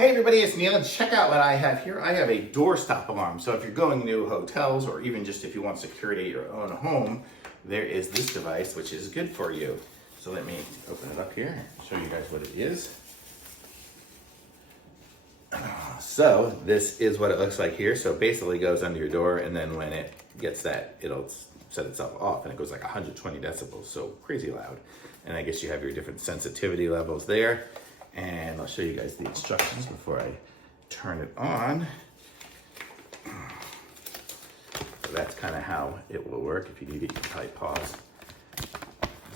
Hey everybody, it's Neil, and check out what I have here. I have a door stop alarm. So if you're going to hotels, or even just if you want security at your own home, there is this device which is good for you. So let me open it up here and show you guys what it is. So this is what it looks like here. So it basically goes under your door, and then when it gets that, it'll set itself off, and it goes like 120 decibels, so crazy loud. And I guess you have your different sensitivity levels there. And I'll show you guys the instructions before I turn it on. So that's kind of how it will work. If you need it, you can probably pause,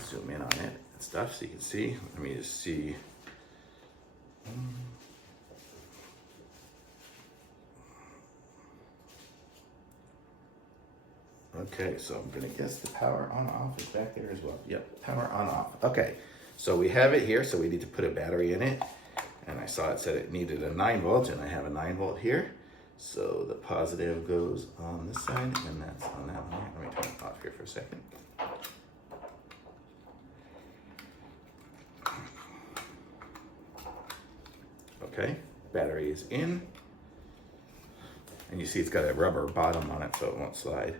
zoom in on it and stuff so you can see. Let me just see. Okay, so I'm gonna guess the power on off is back there as well. Yep, power on off. Okay, so we have it here, so we need to put a battery in it. And I saw it said it needed a 9 volt, and I have a 9 volt here. So the positive goes on this side, and that's on that one. Let me turn it off here for a second. Okay, battery is in. And you see it's got a rubber bottom on it so it won't slide.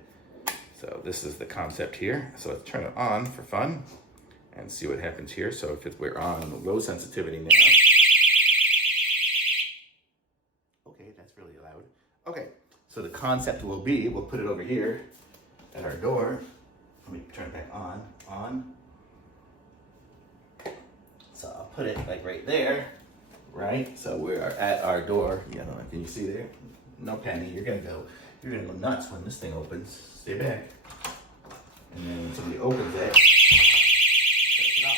So this is the concept here. So let's turn it on for fun and see what happens here. So if we're on low sensitivity now. Okay, that's really loud. Okay, so the concept will be, we'll put it over here at our door. Let me turn it back on. So I'll put it like right there, right? So we are at our door. You know, can you see there? No panic, you're gonna go nuts when this thing opens. Stay back. And then when somebody opens it, shuts it off.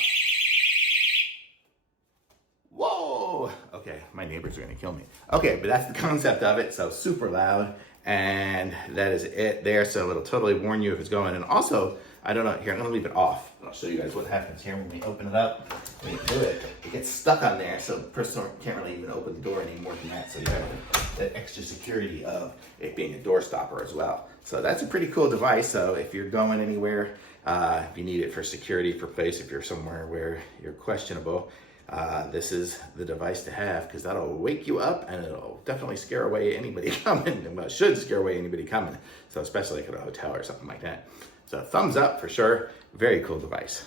Whoa! Okay, my neighbors are gonna kill me. Okay, but that's the concept of it. So super loud, and that is it there. So it'll totally warn you if it's going. And also, I don't know, here, I'm gonna leave it off. I'll show you guys what happens here when we open it up. When you do it, it gets stuck on there, so the person can't really even open the door any more than that. So you have that extra security of it being a door stopper as well. So that's a pretty cool device. So if you're going anywhere, if you need it for security, for place, if you're somewhere where you're questionable, this is the device to have, because that'll wake you up and it'll definitely scare away anybody coming. Well, it should scare away anybody coming. So especially like at a hotel or something like that. So thumbs up for sure. Very cool device.